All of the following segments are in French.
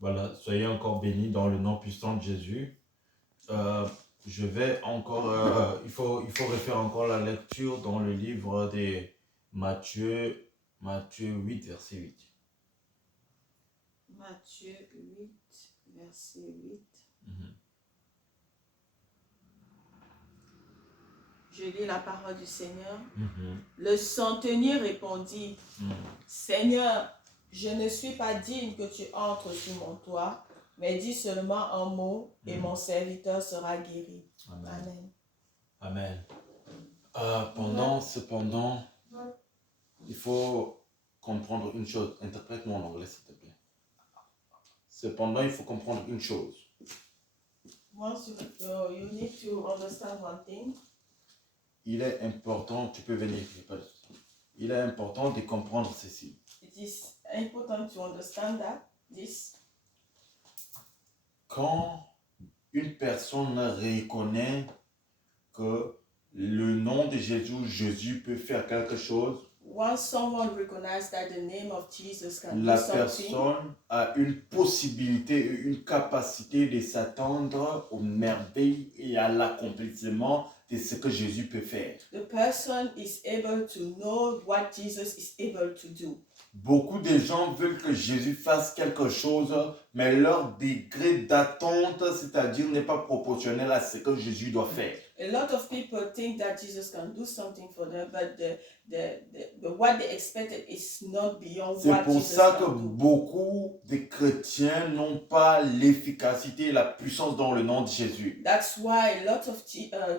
Voilà, soyez encore bénis dans le nom puissant de Jésus. Je vais encore, il faut refaire encore la lecture dans le livre de Matthieu 8, verset 8. Matthieu 8, verset 8. Je lis la parole du Seigneur. Le centenier répondit, Seigneur, je ne suis pas digne que tu entres sous mon toit, mais dis seulement un mot et mon serviteur sera guéri. Amen. Amen. Cependant, il faut comprendre une chose. Interprète-moi en anglais, s'il te plaît. Cependant, il faut comprendre une chose. You need to understand one thing. Il est important, tu peux venir, il est important de comprendre ceci. It is important to understand that this. Quand une personne reconnaît que le nom de Jésus peut faire quelque chose, once someone recognizes that the name of Jesus can la do something, personne a une possibilité, une capacité de s'attendre aux merveilles et à l'accomplissement de ce que Jésus peut faire. The person is able to know what Jesus is able to do. Beaucoup de gens veulent que Jésus fasse quelque chose, mais leur degré d'attente, c'est-à-dire n'est pas proportionnel à ce que Jésus doit faire. A lot of people think that Jesus can do something for them, but what they expected is not beyond what Jesus can do. C'est pour ça que beaucoup de chrétiens n'ont pas l'efficacité et la puissance dans le nom de Jésus. That's why a lot of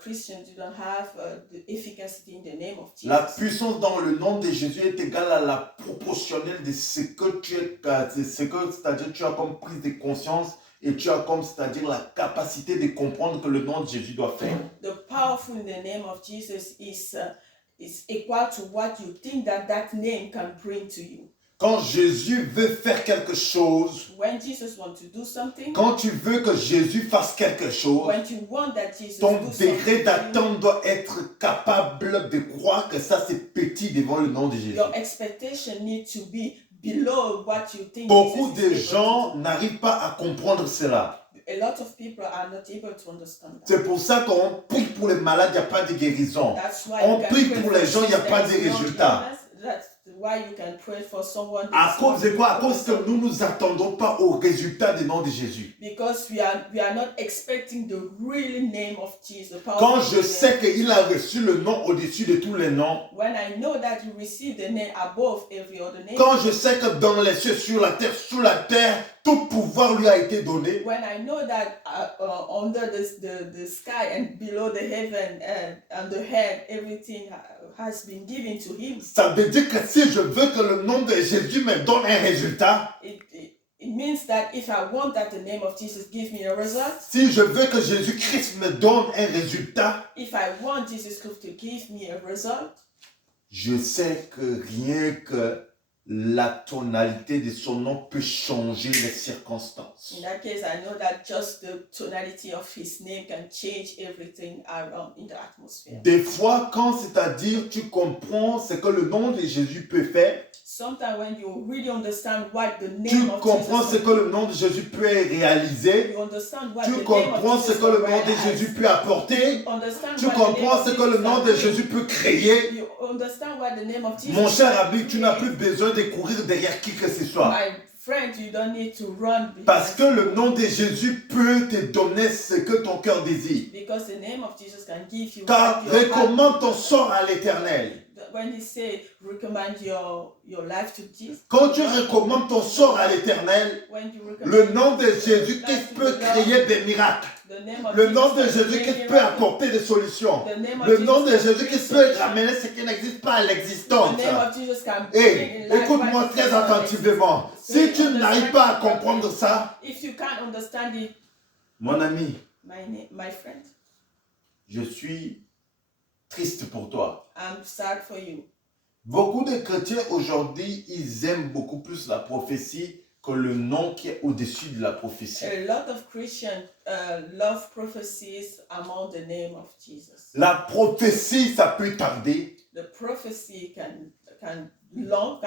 Christians do not have the efficacy in the name of Jesus. La puissance dans le nom de Jésus est égale à la proportionnelle de ce que tu es, c'est-à-dire tu as comme prise de conscience et tu as comme, c'est-à-dire la capacité de comprendre que le nom de Jésus doit faire. The powerful in the name of Jesus is equal to what you think that name can bring to you. Quand Jésus veut faire quelque chose, when Jesus wants to do something, quand tu veux que Jésus fasse quelque chose, when you want that Jesus ton do degré something, d'attente doit être capable de croire que ça c'est petit devant le nom de Jésus. Your expectation needs to be below what you think. Beaucoup de gens n'arrivent pas à comprendre cela. A lot of people are not able to understand that. C'est pour ça qu'on prie pour les malades, il n'y a pas de guérison. On prie pour les gens, il n'y a pas de résultat. That's why you can pray for someone. À cause de quoi? À cause que nous nous attendons pas au résultat du nom de Jésus. Because we are not expecting the real name of Jesus. Quand je sais qu'il a reçu le nom au-dessus de tous les noms. When I know that he received the name above every other name. Quand je sais que dans les cieux, sur la terre, sous la terre, tout pouvoir lui a été donné. When I know that under the sky and below the heaven and the head, everything has been given to him. Ça veut dire que si je veux que le nom de Jésus me donne un résultat, it means that if I want that the name of Jesus give me a result, si je veux que Jésus-Christ me donne un résultat, if I want Jesus Christ to give me a result, je sais que rien que la tonalité de son nom peut changer les circonstances. In that case, I know that just the tonality of his name can change everything around in the atmosphere. Des fois, quand c'est-à-dire tu comprends ce que le nom de Jésus peut faire, sometimes when you really understand what the name tu of comprends Jesus ce que le nom de Jésus peut réaliser, you understand what tu the comprends name of ce Jesus que le nom can de Jésus peut apporter, understand tu what the name comprends of ce que le Jesus nom can de bring. Jésus peut créer. You understand what the name of Jesus Mon cher can ami, tu n'as create. plus besoin de courir derrière qui que ce soit. My friend, you don't need to run Parce que le nom de Jésus peut te donner ce que ton cœur désire. because the name of Jesus can give you Car what your heart recommande ton sort à l'Éternel. when he say recommend your life to Jesus, Quand tu recommandes ton sort à l'Éternel, when you recommend le nom de your life Jésus-Christ to peut the Lord, créer des miracles. the name of Le nom de Jesus can Jésus-Christ bring peut miracle. apporter des solutions. The name of Le nom de Jesus can Jésus-Christ bring peut solution. ramener ce qui n'existe pas à The l'existence. name of Jesus can Et bring in life écoute-moi what très is not attentivement. existent. Si tu So n'arrives pas à comprendre ça, if you can't understand it, mon ami, my friend, je suis triste pour toi. I'm sad for you. Beaucoup de chrétiens aujourd'hui, ils aiment beaucoup plus la prophétie que le nom qui est au-dessus de la prophétie. A lot of Christians love prophecies among the name of Jesus. La prophétie, ça peut tarder. The prophecy can be long,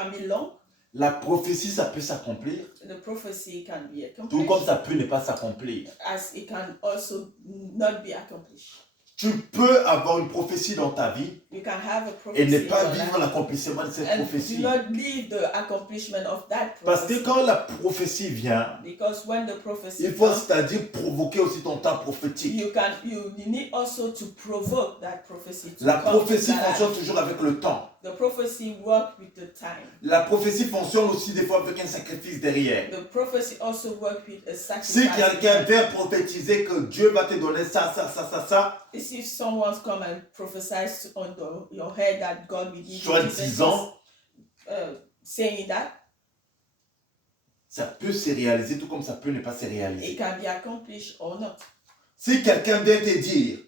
La prophétie, ça peut s'accomplir, The prophecy can be tout comme accomplished, ça peut ne pas s'accomplir. as it can also not be accomplished. Tu peux avoir une prophétie dans ta vie You can have a et prophecy ne in pas your vivre life l'accomplissement de cette and do prophétie. not leave the accomplishment of that Parce que prophecy. quand la prophétie vient, Because when the prophecy il faut comes, c'est-à-dire provoquer aussi ton temps prophétique. you need also to provoke that prophecy to La come prophétie to that fonctionne life. toujours avec le temps. The prophecy work with the time. La prophétie fonctionne aussi des fois avec un sacrifice derrière. The prophecy also work with a Si sacrifice. quelqu'un vient prophétiser que Dieu va te donner ça, It's if someone come and prophesies on your head that God will give you soit this and disant, this, saying that, ça peut se réaliser tout comme ça peut ne pas se it réaliser. can be accomplished or not. Si quelqu'un vient te dire,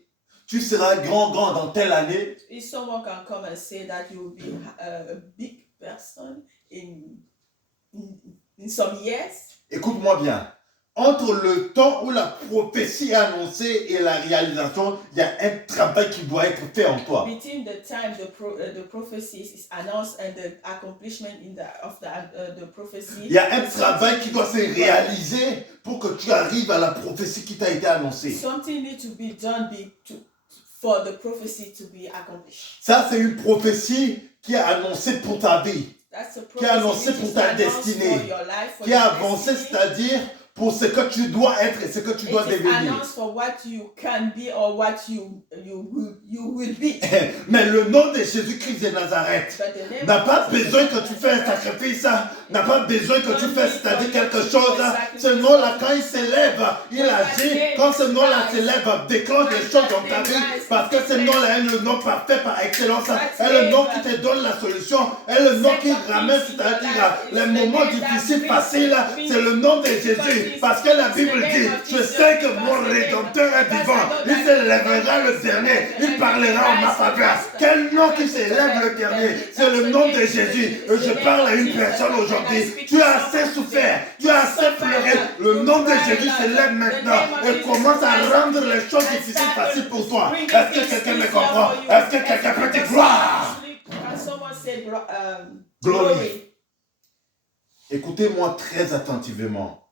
tu seras grand dans telle année, If someone can come and say that you will be a big person in some years, écoute-moi bien. Entre le temps où la prophétie est annoncée et la réalisation, il y a un travail qui doit être fait en toi. between the time the prophecy is announced and the accomplishment of the prophecy, Il y a un travail qui doit se réaliser pour que tu arrives à la prophétie qui t'a été annoncée. something needs to be done for the prophecy to be accomplished. Ça, c'est une prophétie qui est annoncée pour ta vie, That's a qui est annoncée prophecy pour which ta is announced destinée, for your life, for qui est your avancée, destiny. c'est-à-dire pour ce que tu dois être et ce que tu dois It is devenir. announced for what you can be or what you will be. Mais le nom de Jésus-Christ de Nazareth But the name n'a of pas Jesus besoin que Christ tu of fasses un Nazareth sacrifice, n'a pas besoin que tu fasses, c'est-à-dire quelque chose. Ce nom-là, quand il s'élève, il agit. Quand ce nom-là s'élève, déclenche des choses dans ta vie. Parce que ce nom-là est le nom parfait par excellence. Est le nom qui te donne la solution. Est le nom qui ramène, c'est-à-dire les moments difficiles, faciles. C'est le nom de Jésus. Parce que la Bible dit, je sais que mon Rédempteur est vivant. Il se lèvera le dernier. Il parlera en ma faveur. Quel nom qui s'élève le dernier? C'est le nom de Jésus. Et je parle à une personne aujourd'hui. Tu as assez souffert. Tu as assez pleuré. Le nom de Jésus s'élève maintenant et commence à rendre les choses difficiles faciles pour toi. Est-ce que quelqu'un me comprend? Est-ce que quelqu'un peut dire gloire? Can someone say Glory. Écoutez-moi très attentivement.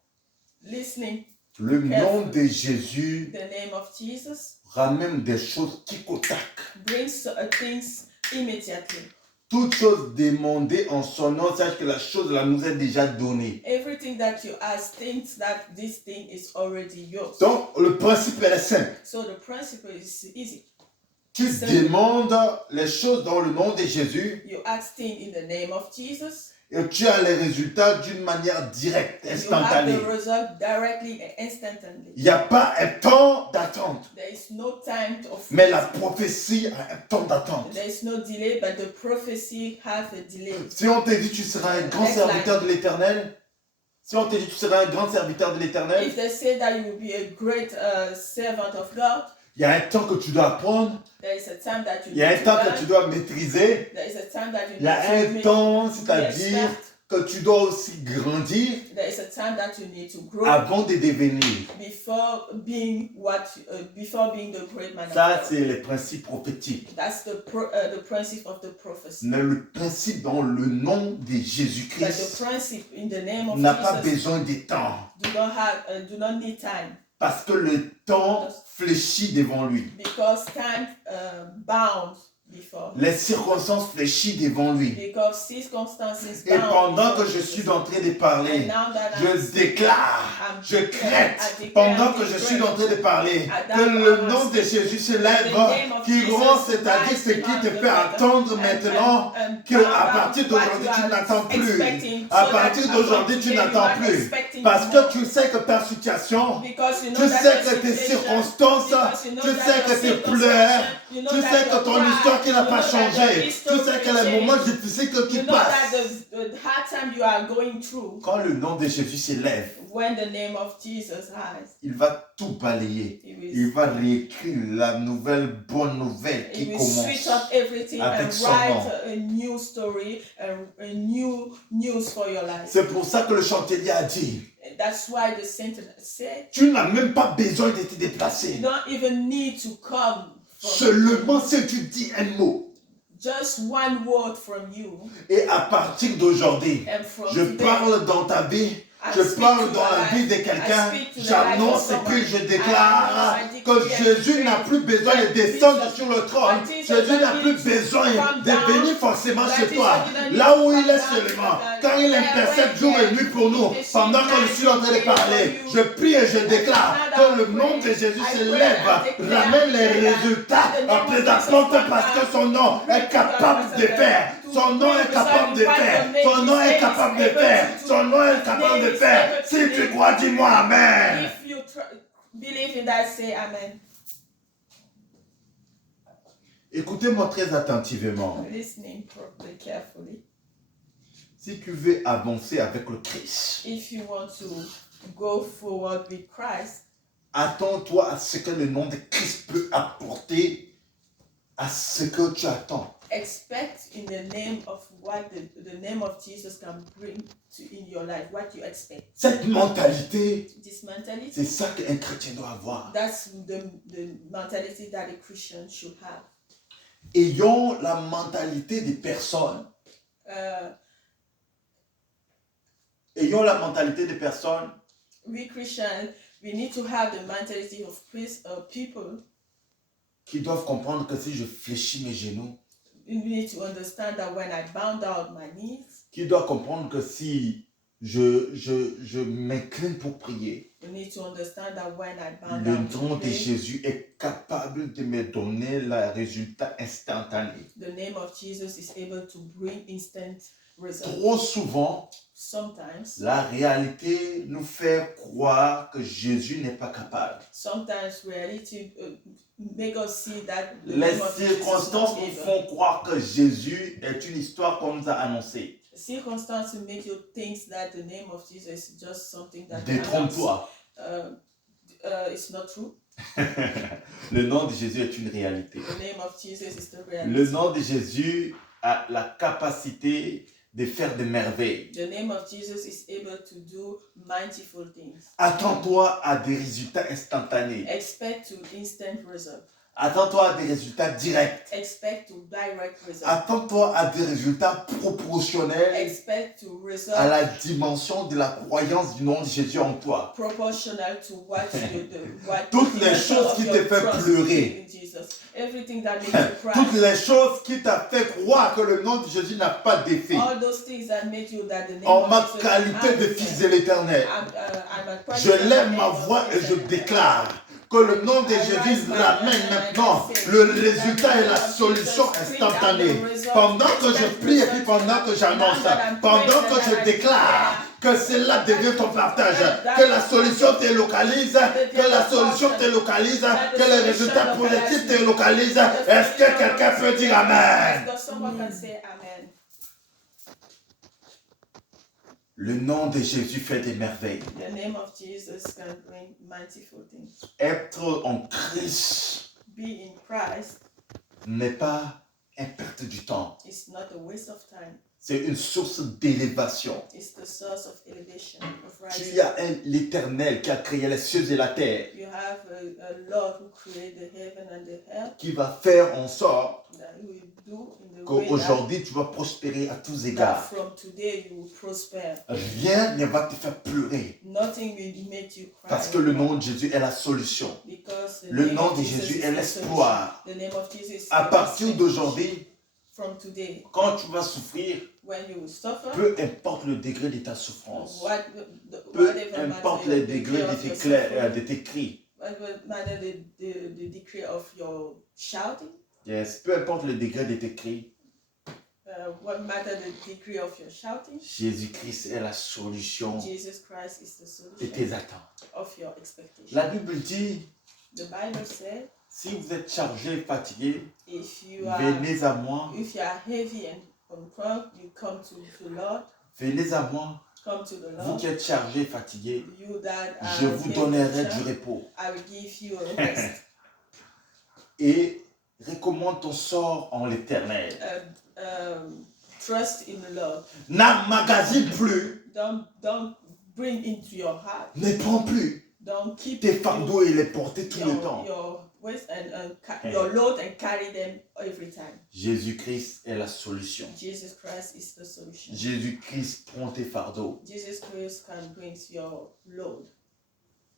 Listening. Le nom de Jésus The name of Jesus ramène des choses qui tac. brings things immediately. Toute chose demandée en son nom, sache que la chose là nous est déjà donnée. Everything that you ask thinks that this thing is already yours. Donc le principe est simple. So the principle is easy. Tu demandes les choses dans le nom de Jésus You ask things in the name of Jesus. et tu as les résultats d'une manière directe, You have instantanée. the result directly and instantly. Il n'y a pas un temps d'attente, There is no time of mais la prophétie a un temps d'attente. there is no delay, but the prophecy has a delay. Si on te dit tu seras un grand serviteur de l'Éternel, si on te dit tu seras un grand serviteur de l'Éternel, If they say that you will be a great servant of God, il y a un temps que tu dois apprendre, there is a time that you il y a un need to temps que learn. tu dois maîtriser, There is a time that you il y a un need temps, to c'est-à-dire expert. que tu dois aussi grandir There is a time that you need to grow avant de devenir. before being the great man Ça, of God. c'est les principes prophétiques. That's the principle of the prophecy. Mais le principe dans le nom de But the Jésus-Christ principle in the name of n'a pas Jesus besoin de temps. do not need time, Parce que le temps fléchit devant lui. because time bound before. Les circonstances fléchissent devant lui. Because circumstances Et bound pendant before que je Jesus. suis en train de And parler, now that je déclare, je crête, pendant que je suis en train de parler, que le nom de Jésus s'élève, qui rend, c'est-à-dire ce qui te fait attendre maintenant, qu'à partir d'aujourd'hui tu n'attends plus. À partir d'aujourd'hui tu n'attends plus. Parce que tu sais que par situation, tu sais que tes circonstances, tu sais que tes pleurs, tu sais que ton histoire qui n'a pas changé, tu sais que les moments difficiles que tu you know that passes. the hard time you are going through, Quand le nom de Jésus s'élève, when the name of Jesus has, il va tout balayer. Il va réécrire la nouvelle bonne nouvelle He qui will switch up commence. everything avec and son write nom. a new story, a new news for your life. C'est pour ça que le chancelier a dit, And that's why the saint said, tu n'as même pas besoin de te you déplacer. don't even need to come. Seulement si tu dis un mot, just one word from you. Et à partir d'aujourd'hui, And from je today, parle dans ta vie, I je speak parle to dans your la vie life. de quelqu'un, I speak to the j'annonce life of et puis someone. je déclare I decree que and Jésus decree n'a plus besoin de that descendre Jesus- sur le trône. that Jesus Jésus n'a don't plus need to besoin come de down, venir forcément that chez Jesus toi. don't need Là to où il come est down, seulement, that car il they're intercède right jour et there. nuit pour nous. Intercede Pendant que je suis en train de parler, je prie et je déclare que le nom de Jésus s'élève, ramène les résultats présents parce que son nom est capable de faire. Son nom est capable de faire. Son nom est capable de faire. Son nom est capable de faire. Si tu crois, dis-moi Amen. If you believe in that, say Amen. Écoutez-moi très attentivement. Listening properly, carefully. Si tu veux avancer avec le Christ, If you want to go forward with Christ, attends-toi à ce que le nom de Christ peut apporter à ce que tu attends. expect in the name of what the name of Jesus can bring to in your life, what you expect. Cette mentalité, This mentality, c'est ça qu'un chrétien doit avoir. that's the mentality that a Christian should have. Ayons la mentalité des personnes. Ayons la mentalité des personnes We Christians, we need to have the mentality of people. qui doivent comprendre que si je fléchis mes genoux, We need to understand that when I bound out my knees, qui doivent comprendre que si je m'incline pour prier, we need to understand that when I bound le down to nom de pray, Jésus est capable de me donner le résultat instantané. the name of Jesus is able to bring instant results. Trop souvent, Sometimes la réalité nous fait croire que Jésus n'est pas capable. reality make us see that the Les name of Jesus is circonstances not nous able. font croire que Jésus est une histoire qu'on nous a annoncée. Circumstances make you think that the name of Jesus is just something that they announce. Détrompe-toi. It's not true. Le nom de Jésus est une réalité. The name of Jesus is the reality. Le nom de Jésus a la capacité de faire des merveilles. The name of Jesus is able to do mightyful things. Attends-toi à des résultats instantanés. Expect to instant result. Attends-toi à des résultats directs. Expect to direct result. Attends-toi à des résultats proportionnels Expect to result à la dimension de la croyance du nom de Jésus en toi. proportional to what you do. What Toutes the les measure choses of qui your te font trust pleurer. in Jesus. Everything that makes you cry. Toutes les choses qui t'ont fait croire que le nom de Jésus n'a pas d'effet. All those things that make you that the name En of ma Jesus qualité de fils de l'Éternel, I'm a je lève ma voix et je déclare que le nom de Jésus ramène maintenant le résultat et la solution instantanée. Pendant que je prie et puis pendant que j'annonce, pendant que je déclare que cela devient ton partage, que la solution te localise, que la solution te localise, que les résultats positifs te localisent. Est-ce que quelqu'un peut dire Amen? Someone can say Amen. Le nom de Jésus fait des merveilles. The name of Jesus can bring mightyful things. Être en Christ Be in Christ n'est pas une perte du temps. is not a waste of time. C'est une source d'élévation. It's the source of elevation, of Tu rising. as l'Éternel qui a créé les cieux et la terre, You have a Lord who created the heaven and the earth qui va faire en sorte that He will do in the way that qu'aujourd'hui tu vas prospérer à tous égards. from today you will prosper. Rien ne va te faire pleurer Nothing will make you cry. parce que le nom de Jésus est la solution. Because the Le name nom of de Jesus Jésus is est the l'espoir. solution. The name of Jesus is À the partir solution. d'aujourd'hui, From today, quand tu vas souffrir, when you will suffer, peu importe le degré de ta souffrance, peu whatever importe matter le the degré of your de suffering, tes cris, whatever matter the degree of your shouting, yes, peu importe le degré de tes cris, what matter the degree of your shouting, Jésus-Christ est la solution Jesus Christ is the de solution tes attentes. of your expectation. La Bible dit, The Bible said, si vous êtes chargé et fatigué, if you are venez à moi, heavy and unproud, you come to the Lord. venez à moi, Come to the vous Lord. qui êtes chargé et fatigué, You that are je vous heavy donnerai and du repos. I will give you a rest. Et recommande ton sort en l'Éternel. Trust in the Lord. N'emmagasine plus, Don't bring into your heart. ne prends plus Don't keep Tes fardeaux et les porter tout le temps. your weights and your load and carry them every time. Jésus-Christ est la solution. Jesus Christ is the solution. Jésus-Christ prend tes fardeaux. Jesus Christ can bring your load.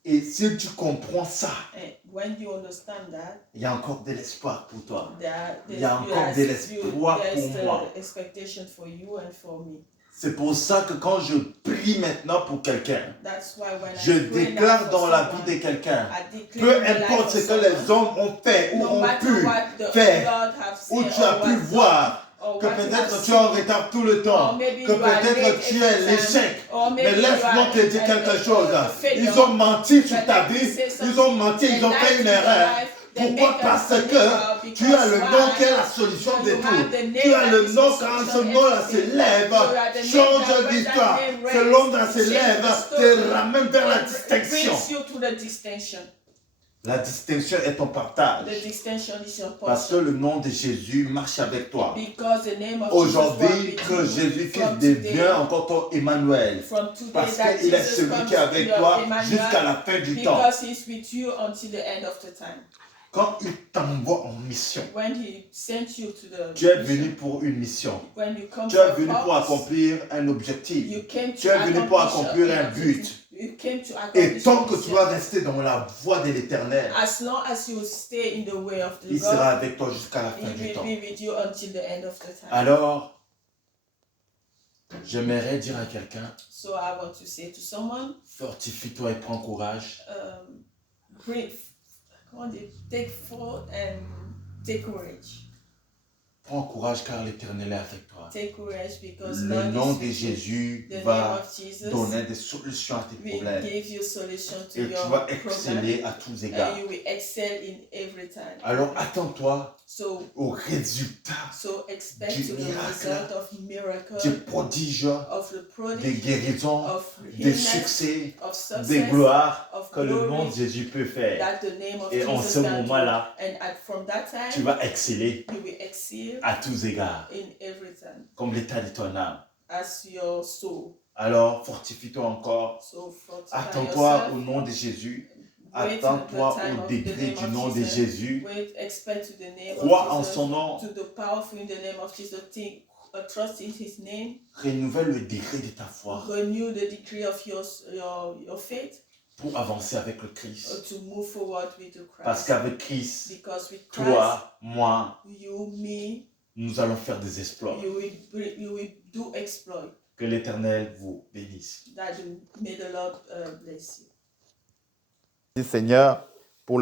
Et si tu comprends ça, And when you understand that, il y a encore de l'espoir pour toi. Il y there's a encore de l'espoir pour moi. expectation for you and for me. C'est pour ça que quand je prie maintenant pour quelqu'un, That's why when je I pray déclare now dans for la someone, vie de quelqu'un, I declare peu in the life importe of ce que someone, les hommes ont fait ou no ont matter pu what the faire, Lord have où said tu as or pu what voir or que what you have peut-être tu seen, es en retard tout le temps, or maybe que you are peut-être late tu es every time, l'échec. or Mais maybe you laisse-moi are te dire quelque chose. failure. Ils ont menti sur But ta let me vie, say ils ont something. menti, They ils ont lied fait to une your erreur. life. They Pourquoi? make Parce a que because tu as le nom why? qui est la solution de You have tout. the name Tu as that le is nom the quand ce solution nom-là everything. s'élève, You are the name change that when d'histoire. that name Ce raised, nom-là it s'élève, changes the te story. ramène vers la It distinction. brings you to the distinction. La distinction est ton partage. The distinction is your Parce que portion. le nom de Jésus marche avec toi. Because the name of Aujourd'hui, Jesus que walk with you. Jésus-Christ From devient today, encore ton Emmanuel. from today Parce that qu'il est Jesus celui comes qui est avec your toi Emmanuel, jusqu'à la fin du temps. because he's with you until the end of the time. Quand il t'envoie en mission, When he sent you to the tu es mission, venu pour une mission. when you come Tu for es a venu pour purpose, accomplir un objectif. you came to Tu es venu pour accomplir un objective. but. You came to Et accomplish tant a que tu mission. vas rester dans la voie de l'éternel, As long as you stay in the way of the il sera God, avec toi jusqu'à la he fin du will temps. be with you until the end of the time. Alors, j'aimerais dire à quelqu'un, So I want to say to someone, fortifie-toi et prends courage. take forth and take courage. Prends courage car l'éternel est avec toi. Take courage because Le God nom is de with you. Jésus The name va of Jesus donner des solutions à tes will problèmes. give you solution to Et tu your vas problem, exceller à tous égards. and you will excel in every time. Alors attends-toi So au résultat expect du to the miracle, result of miracle, des prodiges, of the des prodigy, guérisons, of des healness, succès, of success, des gloires of que le nom de glory, Jésus peut faire. that the name of Et en Jesus ce can do. moment-là, And from that tu time, vas exceller you will excel à tous égards, in every time comme l'état de ton âme. as your soul. Alors, fortifie-toi encore. So fortify Attends-toi yourself. au nom de Jésus. Wait Attends-toi the time au of the degré name du of nom de Jesus. Jésus. Wait, expect to the name Crois en of Jesus, son nom. to the powerful in the name of Jesus. Trust in his name. Renouvelle le degré de ta foi Renew the decree of your faith pour avancer avec le Christ. to move forward with the Parce Christ. qu'avec Christ, Because with Christ, toi, moi, you, me, nous allons faire des exploits. you will do exploit. Que l'Éternel vous bénisse. That may the Lord bless you. Seigneur,